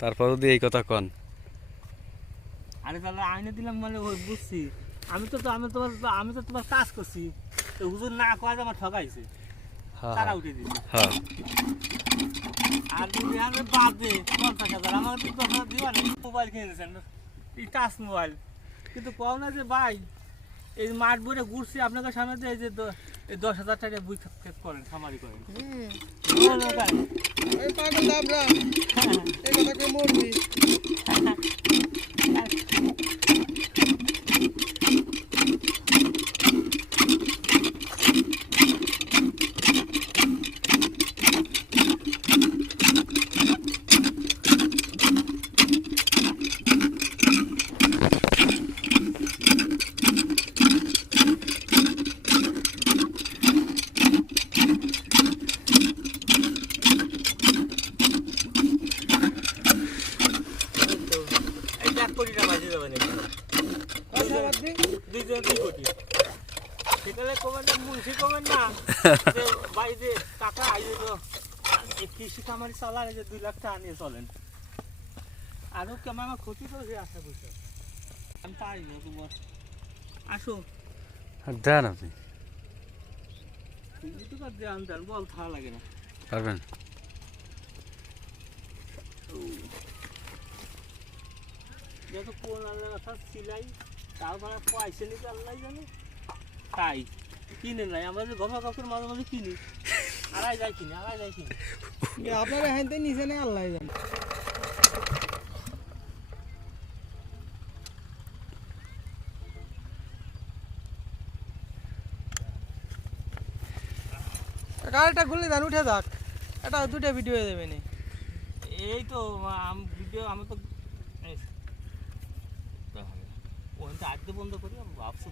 তারপর যদি এই কথা কন। আরে তাহলে আইনে দিলাম মানে ওই বুঝছি। আমি তো তোমার কাজ করছি, তো হুজুর না কয় যে আমার ঠকাইছে, হ্যাঁ তারা উঠে দিচ্ছে। হ্যাঁ আর যদি আমি বাদ দে 50,000 আমার তো 10,000 দিবা না, মোবাইল কিনে দিয়েছেন, এই টাচ মোবাইল। কিন্তু কও না যে ভাই এই মাঠ বইরে ঘুরছি আপনাদের সামনে দিয়ে এই যে এই 10,000 টাকা বুঝ করেন, খামারি করেন। বলো ভাই। এই পাগল দাবরা এই কথা কই মরবি। এই 1 কোটি টাকা বাজে যাবে নাকি? কথা বাদবি 2 কোটি। সেখানে কমেন না, মুন্সি কমেন না যে ভাই যে টাকা আইয়ে তো এই কৃষি খামারি চালায় যে 2 লাখ টাকা নিয়ে চলেন। আরো কেমন আমার ক্ষতি করেছে আশা করছি। আমি পারি না তোমার। আসো দেন আপনি তুমি তো কাজ দেন বল, থাকা লাগে না। পারবেন। যত কোন আল্লাহ কথা সিলাই তাও ভাড়া পয়সা নিতে আল্লাহ জানে। তাই কিনে নাই, আমরা যে গভা কাকুর মাঝে মাঝে কিনি, আড়াই যায় কিনি। আপনারা হাইতে নিচে নেই আল্লাহ জানে। গাড়িটা খুলে দেন, উঠে যাক, এটা 2টা ভিডিও হয়ে যাবে না। এই তো ভিডিও আমি তো ওখানে আজকে বন্ধ করি, আমি ভাবছি